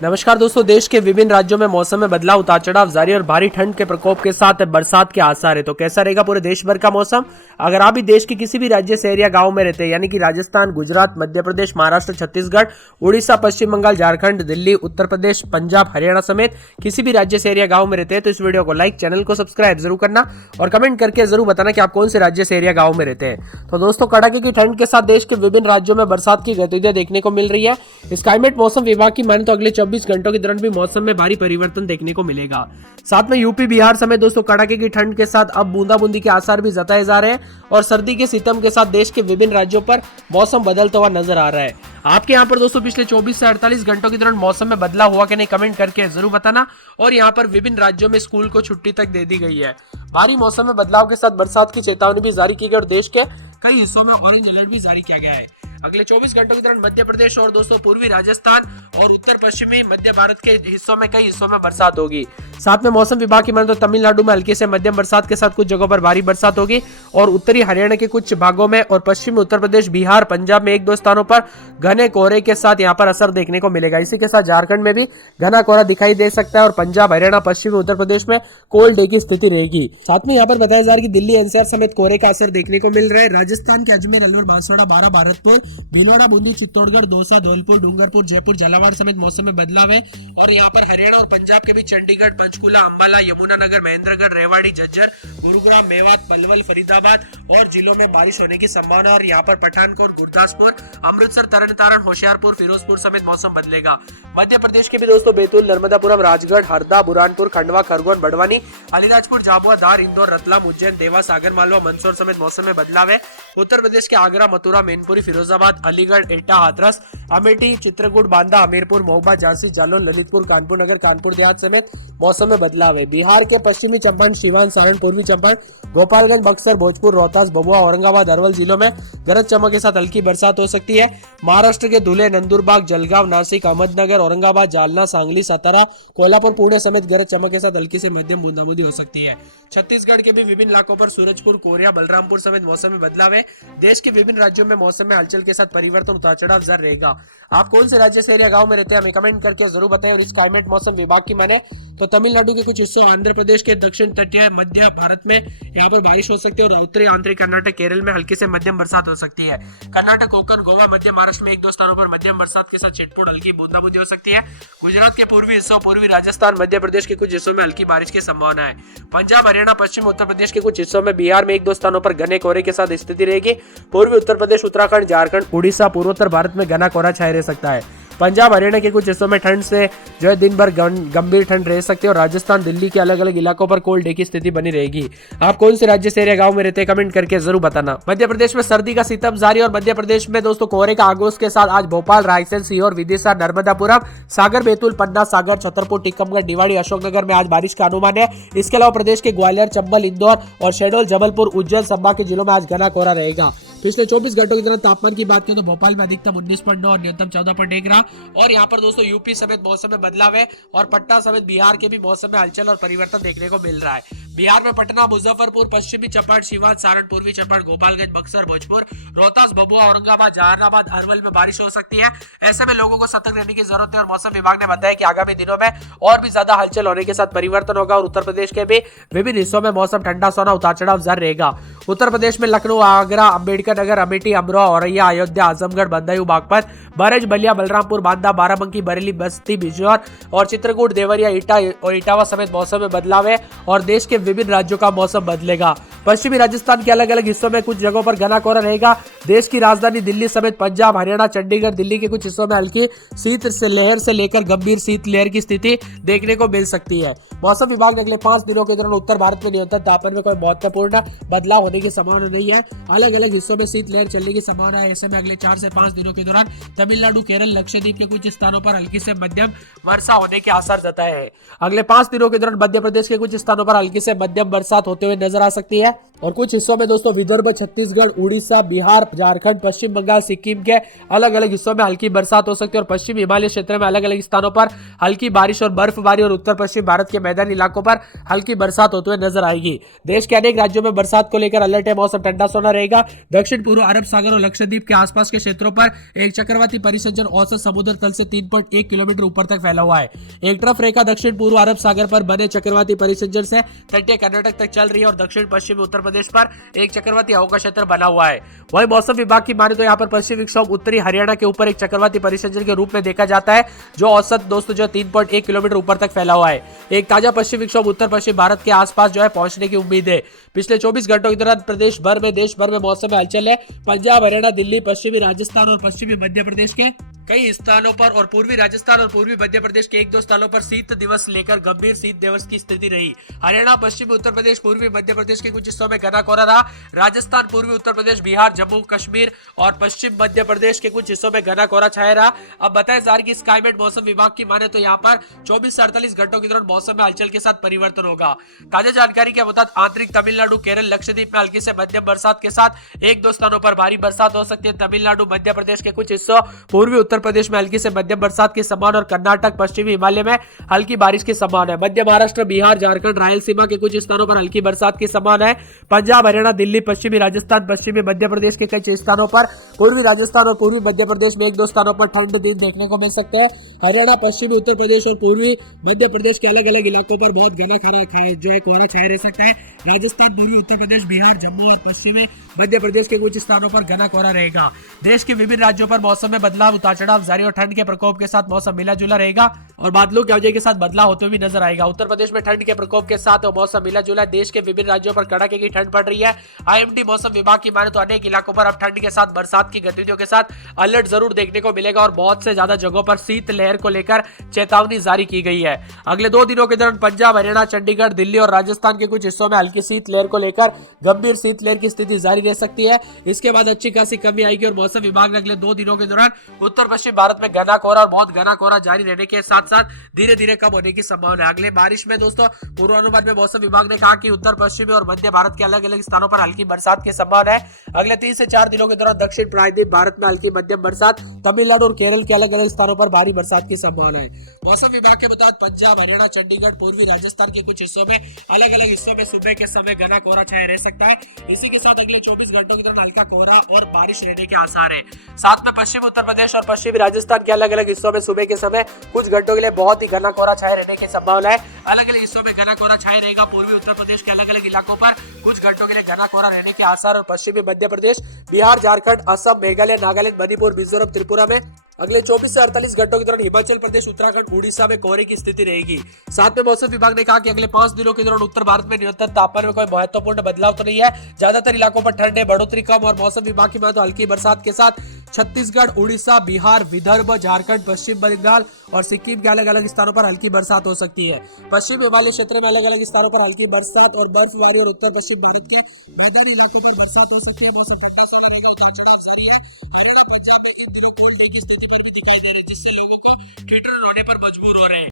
नमस्कार दोस्तों, देश के विभिन्न राज्यों में मौसम में बदलाव, उतार चढ़ाव जारी और भारी ठंड के प्रकोप के साथ बरसात के आसार है। तो कैसा रहेगा पूरे देश भर का मौसम? अगर आप भी देश के किसी भी राज्य, शहर या गांव में रहते हैं, यानी कि राजस्थान, गुजरात, मध्य प्रदेश, महाराष्ट्र, छत्तीसगढ़, उड़ीसा, पश्चिम बंगाल, झारखंड, दिल्ली, उत्तर प्रदेश, पंजाब, हरियाणा समेत किसी भी राज्य, शहर या गांव में रहते हैं, तो इस वीडियो को लाइक, चैनल को सब्सक्राइब जरूर करना और कमेंट करके जरूर बताना कि आप कौन से राज्य, शहर या गांव में रहते हैं। तो दोस्तों, कड़ाके की ठंड के साथ देश के विभिन्न राज्यों में बरसात की गतिविधियां देखने को मिल रही है। स्काईमेट मौसम विभाग की माने तो अगले 24 घंटों के दौरान भी मौसम में भारी परिवर्तन देखने को मिलेगा। साथ में यूपी, बिहार समेत दोस्तों कड़ाके की ठंड के साथ अब बूंदाबूंदी के आसार भी जताए जा रहे हैं और सर्दी के सितम के साथ देश के विभिन्न राज्यों पर मौसम बदलता हुआ नजर आ रहा है। आपके यहाँ पर दोस्तों पिछले 24 से 48 घंटों के दौरान मौसम में बदलाव हुआ कि नहीं, कमेंट करके जरूर बताना। और यहाँ पर विभिन्न राज्यों में स्कूल को छुट्टी तक दे दी गई है। भारी मौसम में बदलाव के साथ बरसात की चेतावनी भी जारी की गई और देश के कई हिस्सों में ऑरेंज अलर्ट भी जारी किया गया है। अगले 24 घंटों के दौरान मध्य प्रदेश और दोस्तों पूर्वी राजस्थान और उत्तर पश्चिमी मध्य भारत के हिस्सों में कई हिस्सों में बरसात होगी। साथ में मौसम विभाग की माने तो तमिलनाडु में हल्की से मध्यम बरसात के साथ कुछ जगहों पर भारी बरसात होगी और उत्तरी हरियाणा के कुछ भागों में और पश्चिमी उत्तर प्रदेश, बिहार, पंजाब में एक दो स्थानों पर घने कोहरे के साथ यहाँ पर असर देखने को मिलेगा। इसी के साथ झारखंड में भी घना कोहरा दिखाई दे सकता है और पंजाब, हरियाणा, पश्चिमी उत्तर प्रदेश में कोल्ड डे की स्थिति रहेगी। साथ में यहाँ पर बताया जा रहा है कि दिल्ली, एनसीआर समेत कोहरे का असर देखने को मिल रहा है। राजस्थान के अजमेर, अलवर, बांसवाड़ा, बारा, भरतपुर, भीलवाड़ा, बूंदी, चित्तौड़गढ़, दौसा, धौलपुर, डूंगरपुर, जयपुर, झालावाड़ समेत मौसम में बदलाव है। और यहाँ पर हरियाणा और पंजाब के भी चंडीगढ़, पंचकुला, अंबाला, यमुनानगर, महेंद्रगढ़, रेवाड़ी, झज्जर, गुरुग्राम, मेवात, पलवल, फरीदाबाद और जिलों में बारिश होने की संभावना। और यहाँ पर पठानकोट, गुरदासपुर, अमृतसर, तरन, होशियारपुर, फिरोजपुर समेत मौसम बदलेगा। मध्य प्रदेश के भी दोस्तों बैतूल, नर्मदापुरम, राजगढ़, हरदा, बुरहानपुर, खंडवा, खरगोन, बड़वानी, अलीराजपुर, झाबुआ, धार, इंदौर, रतलाम, उज्जैन, देवास, आगर मालवा, मंदसौर समेत मौसम में बदलाव है। उत्तर प्रदेश के आगरा, मथुरा, मैनपुरी, फिरोजाबाद, अलीगढ़, एटा, हाथरस, अमेठी, चित्रकूट, बांदा, हमीरपुर, महोबा, झांसी, जालौन, ललितपुर, कानपुर नगर, कानपुर देहात समेत मौसम में बदलाव है। बिहार के पश्चिमी चंपारण, सीवान, सारण, पूर्वी चंपारण, गोपालगंज, बक्सर, भोजपुर, रोहतास, भभुआ, औरंगाबाद, अरवल जिलों में गरज चमक के साथ हल्की बरसात हो सकती है। महाराष्ट्र के धुले, नंदुरबार, जलगांव, नासिक, अहमदनगर, औरंगाबाद, जालना, सांगली, सतारा, कोल्हापुर, पुणे समेत गरज चमक के साथ हल्की से मध्यम बूंदाबांदी हो सकती है। छत्तीसगढ़ के भी विभिन्न इलाकों पर सूरजपुर, कोरिया, बलरामपुर समेत मौसम में बदलाव है। देश के विभिन्न राज्यों में मौसम में हलचल के साथ परिवर्तन, उतार चढ़ाव जारी रहेगा। आप कौन से राज्य, शहर या गांव में रहते हैं, हमें कमेंट करके जरूर बताएं। और इस क्लाइमेट मौसम विभाग की माने तो तमिलनाडु के कुछ हिस्सों, आंध्र प्रदेश के दक्षिण तटीय मध्य भारत में यहाँ पर बारिश हो सकती है और उत्तरी आंतरिक कर्नाटक, केरल में हल्की से मध्यम बरसात हो सकती है। कर्नाटक, कोंकण, गोवा, मध्य महाराष्ट्र में एक दो स्थानों पर मध्यम बरसात के साथ छिटपुट हल्की बूंदाबांदी हो सकती है। गुजरात के पूर्वी हिस्सों, पूर्वी राजस्थान, मध्य प्रदेश के कुछ हिस्सों में हल्की बारिश की संभावना है। पंजाब, हरियाणा, पश्चिम उत्तर प्रदेश के कुछ हिस्सों में, बिहार में एक दो स्थानों पर घने कोहरे के साथ स्थिति रहेगी। पूर्वी उत्तर प्रदेश, उत्तराखंड, झारखंड, उड़ीसा, पूर्वोत्तर भारत में घना कोहरा छाया रह सकता है। पंजाब, हरियाणा के कुछ हिस्सों में ठंड से जो है दिन भर गंभीर ठंड रह सकती है और राजस्थान, दिल्ली के अलग अलग इलाकों पर कोल्ड डे की स्थिति बनी रहेगी। आप कौन से राज्य, शहर या गांव में रहते हैं, कमेंट करके जरूर बताना। मध्य प्रदेश में सर्दी का सितम जारी और मध्य प्रदेश में दोस्तों कोहरे का आगोश के साथ आज भोपाल, रायसेन, सीहोर, विदिशा, नर्मदापुरम, सागर, बैतूल, पन्ना, सागर, छतरपुर, टीकमगढ़, निवाड़ी, अशोकनगर में आज बारिश का अनुमान है। इसके अलावा प्रदेश के ग्वालियर, चंबल, इंदौर और शहडोल, जबलपुर, उज्जैन संभाग के जिलों में आज घना कोहरा रहेगा। पिछले 24 घंटों के दौरान तापमान की बात करें तो भोपाल में अधिकतम 19.9 और न्यूनतम 14.1 रहा। और यहाँ पर दोस्तों यूपी समेत मौसम में बदलाव है और पटना समेत बिहार के भी मौसम में हलचल और परिवर्तन देखने को मिल रहा है। बिहार में पटना, मुजफ्फरपुर, पश्चिमी चंपारण, सीवान, सारण, पूर्वी चंपारण, गोपालगंज, बक्सर, भोजपुर, रोहतास, भभुआ, औरंगाबाद, जहानाबाद, अरवल में बारिश हो सकती है। ऐसे में लोगों को सतर्क रहने की जरूरत है और मौसम विभाग ने बताया कि आगामी दिनों में और भी ज्यादा हलचल होने के साथ परिवर्तन होगा और उत्तर प्रदेश के भी विभिन्न हिस्सों में मौसम ठंडा सोना, उतार चढ़ाव जारी रहेगा। उत्तर प्रदेश में लखनऊ, आगरा, अंबेडकर नगर, अमेठी, अमरोहा, औरैया, अयोध्या, आजमगढ़, बदायूं, बागपत, बरज, बलिया, बलरामपुर, बांदा, बाराबंकी, बरेली, बस्ती, बिजनौर और चित्रकूट, देवरिया, ईटा और इटावा समेत मौसम में बदलाव है और देश के विभिन्न राज्यों का मौसम बदलेगा। पश्चिमी राजस्थान के अलग अलग हिस्सों में कुछ जगहों पर घना कोहरा रहेगा। देश की राजधानी दिल्ली समेत पंजाब, हरियाणा, चंडीगढ़, दिल्ली के कुछ हिस्सों में हल्की शीत लहर से लेकर गंभीर शीत लहर की स्थिति देखने को मिल सकती है। मौसम विभाग ने अगले 5 दिनों के दौरान उत्तर भारत में न्यूनतम तापमान में कोई महत्वपूर्ण बदलाव होने की संभावना नहीं है। अलग अलग हिस्सों में शीत लहर चलने की संभावना है। ऐसे में अगले 4 से 5 दिनों के दौरान तमिलनाडु, केरल, लक्षद्वीप के कुछ स्थानों पर हल्की से मध्यम वर्षा होने के आसार जताए हैं। अगले 5 दिनों के दौरान मध्य प्रदेश के कुछ स्थानों पर हल्की से मध्यम बरसात होते हुए नजर आ सकती है। और कुछ हिस्सों में दोस्तों विदर्भ, छत्तीसगढ़, उड़ीसा, बिहार, झारखंड, पश्चिम बंगाल, सिक्किम के अलग अलग हिस्सों में हल्की बरसात हो सकती है और पश्चिम हिमालय क्षेत्र में अलग अलग स्थानों पर हल्की बारिश और बर्फबारी और उत्तर पश्चिम भारत के मैदानी इलाकों पर हल्की बरसात होते हुए नजर आएगी। देश के अनेक राज्यों में बरसात को लेकर अलर्ट है। मौसम ठंडा सोना रहेगा। दक्षिण पूर्व अरब सागर और लक्षद्वीप के आसपास के क्षेत्रों पर एक चक्रवाती परिसंचरण औसत समुद्र तल से 3.1 किलोमीटर ऊपर तक फैला हुआ है। एक ट्रफ रेखा दक्षिण पूर्व अरब सागर पर बने चक्रवाती परिसंचरण से तटीय कर्नाटक तक चल रही है और दक्षिण पश्चिमी उत्तर प्रदेश पर एक चक्रवाती हवा का क्षेत्र बना हुआ है। वही मौसम विभाग की माने तो यहाँ पर पश्चिमी विक्षोभ उत्तरी हरियाणा के ऊपर एक चक्रवाती परिसंचरण के रूप में देखा जाता है, जो औसत दोस्तों जो 3.1 किलोमीटर ऊपर तक फैला हुआ है। एक ताजा पश्चिमी विक्षोभ उत्तर पश्चिम भारत के आसपास जो है पहुंचने की उम्मीद है। पिछले 24 घंटों के दौरान प्रदेश भर में देश भर में मौसम में हलचल है। पंजाब, हरियाणा, दिल्ली, पश्चिमी राजस्थान और पश्चिमी मध्य प्रदेश के कई स्थानों पर और पूर्वी राजस्थान और पूर्वी मध्य प्रदेश के एक दो स्थानों पर शीत दिवस लेकर गंभीर शीत दिवस की स्थिति रही। हरियाणा, पश्चिमी उत्तर प्रदेश, पूर्वी मध्य प्रदेश के कुछ हिस्सों में घना कोहरा रहा। राजस्थान, पूर्वी उत्तर प्रदेश, बिहार, जम्मू कश्मीर और पश्चिम मध्य प्रदेश के कुछ हिस्सों में घना कोहरा छाया रहा। अब बताया जा रहा है कि स्काईमेट मौसम विभाग की माने तो यहाँ पर 24 से 48 घंटों के दौरान मौसम में हलचल के साथ परिवर्तन होगा। ताजा जानकारी के मुताबिक आंतरिक तमिलनाडु, केरल, लक्षद्वीप में हल्की से मध्यम बरसात के साथ एक दो स्थानों पर भारी बरसात हो सकती है। तमिलनाडु, मध्य प्रदेश के कुछ हिस्सों, पूर्वी उत्तर प्रदेश में हल्की से मध्यम बरसात की संभावना और कर्नाटक, पश्चिमी हिमालय में हल्की बारिश की संभावना है। मध्य महाराष्ट्र, बिहार, झारखंड, रायलसीमा के कुछ स्थानों पर हल्की बरसात की संभावना है। पंजाब, हरियाणा, दिल्ली, पश्चिमी राजस्थान, पश्चिमी मध्य प्रदेश के कई स्थानों पर, पूर्वी राजस्थान और पूर्वी मध्य प्रदेश में एक दो स्थानों पर ठंड दिन देखने को मिल सकते हैं। हरियाणा, पश्चिमी उत्तर प्रदेश और पूर्वी मध्य प्रदेश के अलग अलग इलाकों पर बहुत घना कोहरा छाया रह सकता है। राजस्थान, पूर्वी उत्तर प्रदेश, बिहार, जम्मू और पश्चिमी मध्य प्रदेश के कुछ स्थानों पर घना कोहरा रहेगा। देश के विभिन्न राज्यों पर मौसम में बदलाव, उतार चढ़ाव जारी और ठंड के प्रकोप के साथ मौसम मिला जुला रहेगा और बादलों की वजह के साथ बदलाव होते हुए भी नजर आएगा। उत्तर प्रदेश में ठंड के प्रकोप के साथ मौसम मिला जुला। देश के विभिन्न राज्यों पर कड़ाके की ठंड पड़ रही है। आईएमडी मौसम विभाग की माने तो अनेक इलाकों पर अब ठंड के साथ बरसात की गतिविधियों के साथ अलर्ट जरूर देखने को मिलेगा और बहुत से ज्यादा जगहों पर शीत लहर को लेकर चेतावनी जारी की गई है। अगले 2 दिनों के दौरान पंजाब, हरियाणा, चंडीगढ़, दिल्ली और राजस्थान के कुछ हिस्सों में हल्की शीत लहर को लेकर गंभीर शीत लहर की स्थिति जारी रह सकती है। इसके बाद अच्छी खासी कमी आएगी और मौसम विभाग ने अगले 2 दिनों के दौरान उत्तर पश्चिम भारत में घना कोहरा और बहुत घना कोहरा जारी रहने के साथ साथ धीरे धीरे कम होने की संभावना है। अगले बारिश में दोस्तों पूर्वानुमान में मौसम विभाग ने कहा कि उत्तर पश्चिमी और मध्य भारत के अलग अलग स्थानों पर हल्की बरसात की संभावना है। अगले 3 से 4 दिनों के दौरान दक्षिण प्रायद्वीप भारत में हल्की मध्यम बरसात, तमिलनाडु और केरल के अलग अलग स्थानों पर भारी बरसात की संभावना है। मौसम विभाग के मुताबिक पंजाब, हरियाणा, चंडीगढ़, पूर्वी राजस्थान के कुछ हिस्सों में अलग अलग हिस्सों में सुबह के समय घना कोहरा छाया रह सकता है। इसी के साथ अगले 24 घंटों के दौरान हल्का कोहरा और बारिश रहने के आसार है। साथ में पश्चिम उत्तर प्रदेश और पश्चिमी राजस्थान के अलग अलग हिस्सों में सुबह के समय कुछ घंटों के लिए बहुत ही घना कोहरा छाए रहने की संभावना है। अलग अलग हिस्सों में घना कोहरा छाए रहेगा। पूर्वी उत्तर प्रदेश के अलग अलग इलाकों पर कुछ घंटों के लिए घना कोहरा रहने के आसार और पश्चिमी मध्य प्रदेश, बिहार, झारखंड, असम, मेघालय, नागालैंड, मणिपुर, मिजोरम, त्रिपुरा में अगले 24 से 48 घंटों के दौरान हिमाचल प्रदेश, उत्तराखंड, उड़ीसा में कोहरे की स्थिति रहेगी। साथ में मौसम विभाग ने कहा कि अगले 5 दिनों के दौरान उत्तर भारत में न्यूनतम तापमान में कोई महत्वपूर्ण बदलाव तो नहीं है। ज्यादातर इलाकों पर ठंड है, बढ़ोतरी कम और मौसम विभाग की बात तो हल्की बरसात के साथ छत्तीसगढ़, उड़ीसा, बिहार, विदर्भ, झारखंड, पश्चिम बंगाल और सिक्किम के अलग अलग स्थानों पर हल्की बरसात हो सकती है। पश्चिम हिमालय क्षेत्र में अलग अलग स्थानों पर हल्की बरसात और बर्फबारी और उत्तर पश्चिम भारत के मैदानी इलाकों पर बरसात हो सकती है। मौसम ठंडा से हरियाणा, पंजाब में इन दिनों कोल्ड डे की स्थिति पर भी दिखाई दे रही है, जिससे लोगों को ठिठुरन होने पर मजबूर हो रहे हैं।